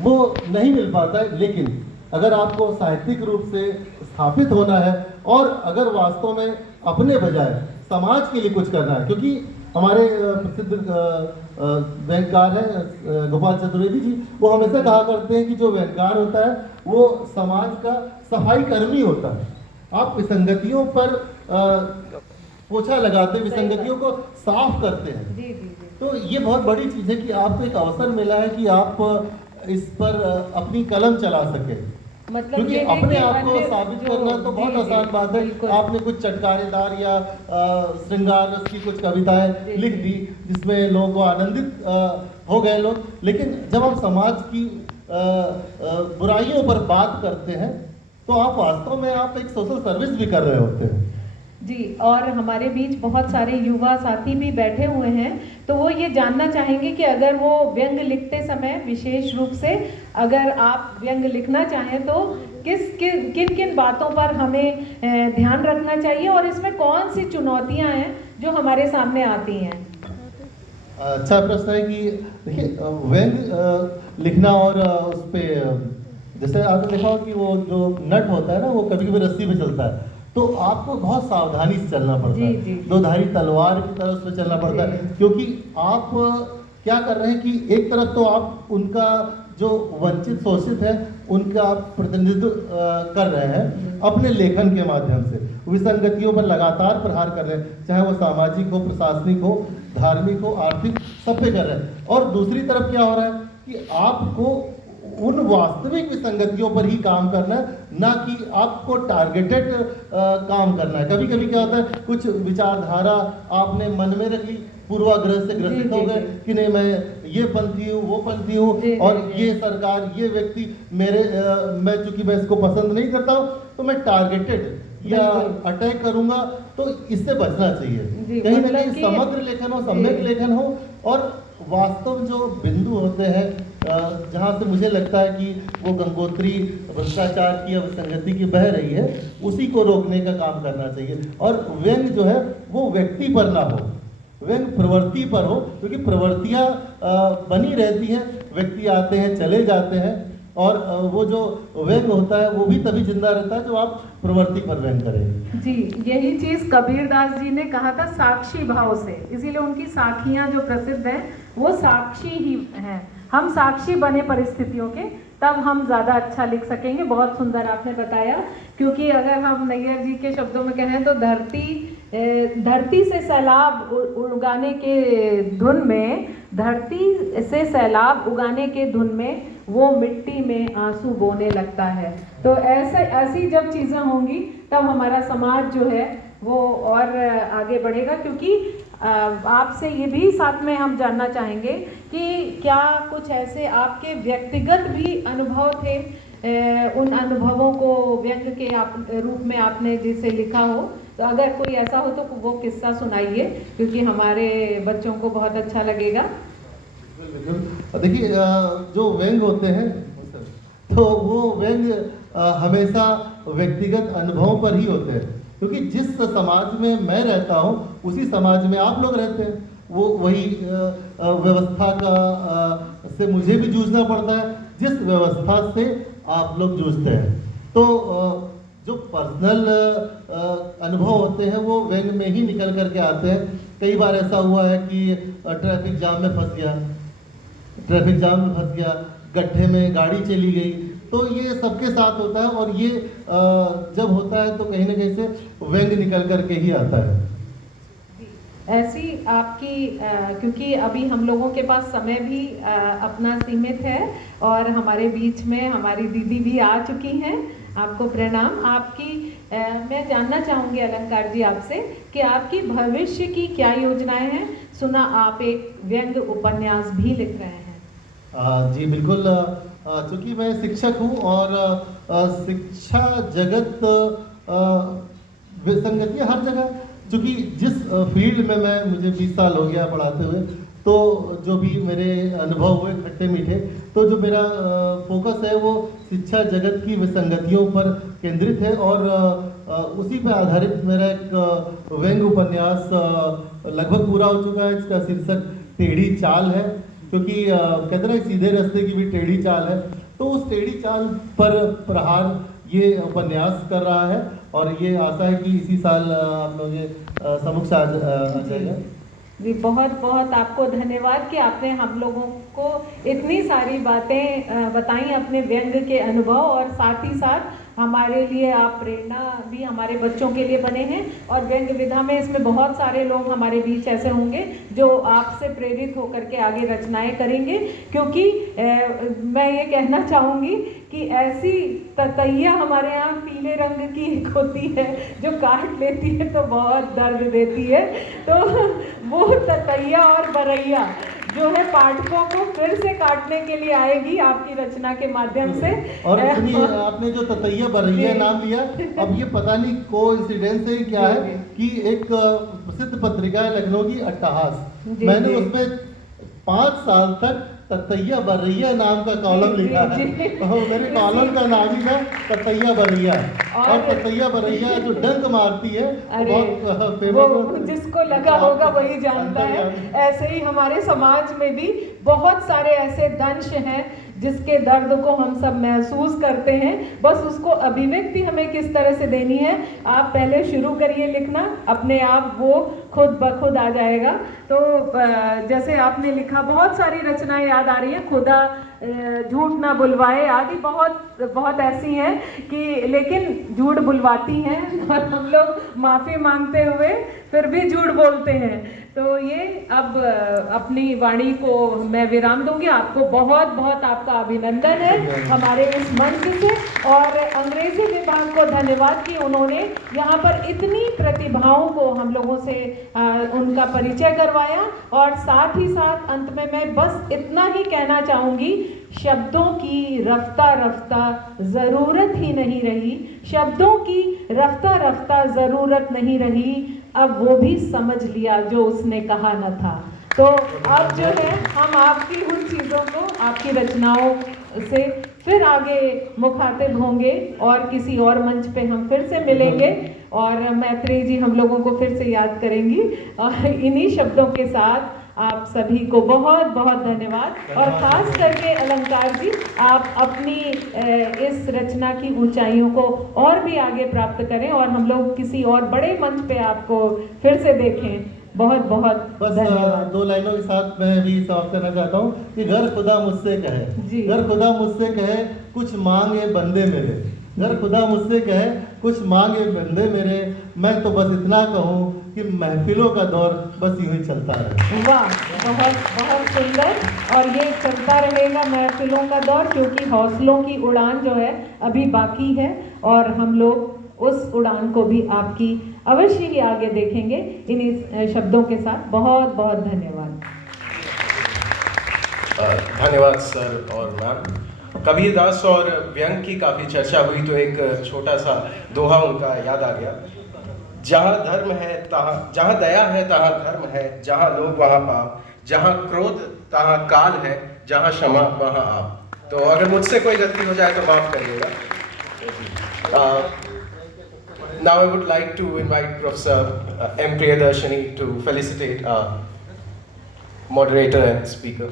वो नहीं मिल पाता है। लेकिन अगर आपको साहित्यिक रूप से स्थापित होना है और अगर वास्तव में अपने बजाय समाज के लिए कुछ करना है, क्योंकि हमारे प्रसिद्ध व्यंगकार हैं गोपाल चतुर्वेदी जी, वो हमेशा कहा करते हैं कि जो व्यंगकार होता है वो समाज का सफाई कर्मी होता है। आप विसंगतियों पर पोछा लगाते हैं, विसंगतियों को साफ करते हैं। जी जी जी। तो ये बहुत बड़ी चीज़ है कि आपको एक अवसर मिला है कि आप इस पर अपनी कलम चला सके। मतलब क्योंकि ये है अपने कि आप को अन्य साबित जो करना तो बहुत जी, जी, आसान बात है। बिल्कुल। आपने कुछ चटकारेदार या श्रृंगार रस की कुछ कविताएं लिख दी जिसमें लोगों को आनंदित हो गए लोग, लेकिन जब हम समाज की बुराइयों पर बात करते हैं तो आप वास्तव में आप एक सोशल सर्विस भी कर रहे होते हैं। जी, और हमारे बीच बहुत सारे युवा साथी भी बैठे हुए हैं, तो वो ये जानना चाहेंगे कि अगर वो व्यंग लिखते समय विशेष रूप से अगर आप व्यंग लिखना चाहें तो किन किन बातों पर हमें ध्यान रखना चाहिए और इसमें कौन सी चुनौतियां हैं जो हमारे सामने आती हैं। अच्छा प्रश्न है कि देखिए व्यंग लिखना और उस पर जैसे आपने देखा हो कि वो जो नट होता है ना वो कभी कभी रस्सी पे चलता है, तो आपको बहुत सावधानी से चलना पड़ता है। जी। दो धारी तलवार की तरह उस पर चलना पड़ता है, क्योंकि आप क्या कर रहे हैं कि एक तरफ तो आप उनका जो वंचित शोषित है उनका आप प्रतिनिधित्व कर रहे हैं अपने लेखन के माध्यम से, विसंगतियों पर लगातार प्रहार कर रहे हैं, चाहे वो सामाजिक हो, प्रशासनिक हो, धार्मिक हो, आर्थिक, सब पे कर रहे हैं। और दूसरी तरफ क्या हो रहा है कि आपको उन वास्तविक विसंगतियों पर ही काम करना है, ना कि आपको टारगेटेड काम करना है। कभी कभी क्या होता है कुछ विचारधारा आपने मन में रख ली, पूर्वाग्रह से ग्रसित हो गए कि नहीं मैं ये पंथी हूँ, वो पंथी हूँ, और ये सरकार, ये व्यक्ति मेरे मैं चूंकि मैं इसको पसंद नहीं करता हूँ तो मैं टारगेटेड या अटैक करूंगा। तो इससे बचना चाहिए। कहीं ना कहीं समग्र लेखन हो, सम्यक लेखन हो, और वास्तव जो बिंदु होते हैं जहाँ से मुझे लगता है कि वो गंगोत्री भ्रष्टाचार की या विसंगति की बह रही है, उसी को रोकने का काम करना चाहिए। और व्यंग जो है वो व्यक्ति पर ना हो, व्यंग प्रवृत्ति पर हो, क्योंकि प्रवृत्तियाँ बनी रहती हैं, व्यक्ति आते हैं चले जाते हैं, और वो जो व्यंग होता है वो भी तभी जिंदा रहता है जब आप प्रवृत्ति पर व्यंग करें। जी, यही चीज़ कबीरदास जी ने कहा था साक्षी भाव से, इसीलिए उनकी साखियाँ जो प्रसिद्ध हैं वो साक्षी ही हैं। हम साक्षी बने परिस्थितियों के, तब हम ज़्यादा अच्छा लिख सकेंगे। बहुत सुंदर आपने बताया, क्योंकि अगर हम नैयर जी के शब्दों में कहें तो धरती से सैलाब उगाने के धुन में, धरती से सैलाब उगाने के धुन में वो मिट्टी में आंसू बोने लगता है। तो ऐसी जब चीज़ें होंगी तब हमारा समाज जो है वो और आगे बढ़ेगा। क्योंकि आपसे ये भी साथ में हम जानना चाहेंगे कि क्या कुछ ऐसे आपके व्यक्तिगत भी अनुभव थे, उन अनुभवों को व्यंग के रूप में आपने जिसे लिखा हो, तो अगर कोई ऐसा हो तो वो किस्सा सुनाइए, क्योंकि हमारे बच्चों को बहुत अच्छा लगेगा। देखिए जो व्यंग होते हैं तो वो व्यंग हमेशा व्यक्तिगत अनुभवों पर ही होते हैं, क्योंकि जिस समाज में मैं रहता हूँ उसी समाज में आप लोग रहते हैं। वो वही व्यवस्था का से मुझे भी जूझना पड़ता है जिस व्यवस्था से आप लोग जूझते हैं। तो जो पर्सनल अनुभव होते हैं वो व्यंग में ही निकल करके आते हैं। कई बार ऐसा हुआ है कि ट्रैफिक जाम में फंस गया, गड्ढे में गाड़ी चली गई, तो ये सबके साथ होता है, और ये जब होता है तो कहीं ना कहीं से व्यंग निकल करके ही आता है। ऐसी आपकी क्योंकि अभी हम लोगों के पास समय भी अपना सीमित है, और हमारे बीच में हमारी दीदी भी आ चुकी हैं। आपको प्रणाम। आपकी मैं जानना चाहूँगी अलंकार जी आपसे कि आपकी भविष्य की क्या योजनाएं हैं। सुना आप एक व्यंग उपन्यास भी लिख रहे हैं। जी बिल्कुल, चूँकि मैं शिक्षक हूँ और शिक्षा जगत विसंगतियाँ हर जगह, चूँकि जिस फील्ड में मुझे 20 साल हो गया पढ़ाते हुए, तो जो भी मेरे अनुभव हुए खट्टे मीठे, तो जो मेरा फोकस है वो शिक्षा जगत की विसंगतियों पर केंद्रित है, और उसी पर आधारित मेरा एक व्यंग उपन्यास लगभग पूरा हो चुका है। इसका शीर्षक टेढ़ी चाल है, क्योंकि कहते हैं ना सीधे रास्ते की भी टेढ़ी चाल है, तो उस टेढ़ी चाल पर प्रहार ये उपन्यास कर रहा है और ये आशा है कि इसी साल आप लोग ये समक्ष आ जाएगा। जी बहुत बहुत आपको धन्यवाद कि आपने हम लोगों को इतनी सारी बातें बताई अपने व्यंग के अनुभव, और साथ ही साथ हमारे लिए आप प्रेरणा भी हमारे बच्चों के लिए बने हैं। और व्यंग विधा में इसमें बहुत सारे लोग हमारे बीच ऐसे होंगे जो आपसे प्रेरित होकर के आगे रचनाएं करेंगे, क्योंकि मैं ये कहना चाहूँगी कि ऐसी ततैया हमारे यहाँ पीले रंग की एक होती है जो काट लेती है तो बहुत दर्द देती है, तो वो ततैया और बरैया जो है पाठकों को फिर से काटने के लिए आएगी आपकी रचना के माध्यम से। और सुनिए, आपने जो ततैया बरैया नाम लिया, अब ये पता नहीं कोइंसिडेंस है क्या है कि एक प्रसिद्ध पत्रिका है लखनऊ की अट्टहास, मैंने उसमें 5 साल तक ततैया बरैया नाम का कॉलम लिखा है। मेरे कॉलम का नाम ही था ततैया बरैया, और ततैया बरैया जो डंक मारती है बहुत फेमस, जिसको लगा होगा वही जानता है। ऐसे ही हमारे समाज में भी बहुत सारे ऐसे दंश हैं जिसके दर्द को हम सब महसूस करते हैं, बस उसको अभिव्यक्ति हमें किस तरह से देनी है। आप पहले शुरू करिए लिखना, अपने आप वो खुद ब खुद आ जाएगा। तो जैसे आपने लिखा, बहुत सारी रचनाएं याद आ रही हैं, खुदा झूठ ना बुलवाए आदि बहुत बहुत ऐसी हैं कि लेकिन झूठ बुलवाती हैं और हम लोग माफ़ी मांगते हुए फिर भी झूठ बोलते हैं। तो ये अब अपनी वाणी को मैं विराम दूंगी। आपको बहुत बहुत आपका अभिनंदन है हमारे इस मंच से, और अंग्रेजी विभाग को धन्यवाद कि उन्होंने यहाँ पर इतनी प्रतिभाओं को हम लोगों से उनका परिचय करवाया। और साथ ही साथ अंत में मैं बस इतना ही कहना चाहूँगी, शब्दों की रफ्ता रफ्ता ज़रूरत ही नहीं रही, शब्दों की रफ्ता रफ्ता ज़रूरत नहीं रही, अब वो भी समझ लिया जो उसने कहा न था। तो अब जो है हम आपकी उन चीज़ों को, आपकी रचनाओं से फिर आगे मुखातिब होंगे और किसी और मंच पे हम फिर से मिलेंगे, और मैत्री जी हम लोगों को फिर से याद करेंगी। और इन्हीं शब्दों के साथ आप सभी को बहुत बहुत धन्यवाद, और ख़ास करके अलंकार जी, आप अपनी इस रचना की ऊंचाइयों को और भी आगे प्राप्त करें और हम लोग किसी और बड़े मंच पे आपको फिर से देखें। बहुत बहुत बस धन्यवाद। 2 लाइनों के साथ मैं भी समाप्त करना चाहता हूँ कि घर खुदा मुझसे कहे, घर खुदा मुझसे कहे कुछ मांगे बंदे मेरे, घर खुदा मुझसे कहे कुछ मांगे बंदे मेरे, मैं तो बस इतना कहूँ कि महफिलों का दौर बस यूं ही चलता रहे। वाह, बहुत बहुत सुंदर। और ये चलता रहेगा महफिलों का दौर, क्योंकि हौसलों की उड़ान जो है अभी बाकी है, और हम लोग उस उड़ान को भी आपकी अवश्य ही आगे देखेंगे। इन्हीं शब्दों के साथ बहुत बहुत धन्यवाद। धन्यवाद सर और मैम। कबीरदास और व्यंग की काफ़ी चर्चा हुई, तो एक छोटा सा दोहा उनका याद आ गया। जहाँ धर्म है तहाँ, जहाँ दया है तहाँ धर्म है, जहाँ लोभ वहाँ पाप, जहाँ क्रोध तहाँ काल है, जहाँ क्षमा वहाँ आप। तो अगर मुझसे कोई गलती हो जाए तो माफ करिएगा। Now I would like to invite Professor M. Priyadarshini to felicitate our moderator and speaker.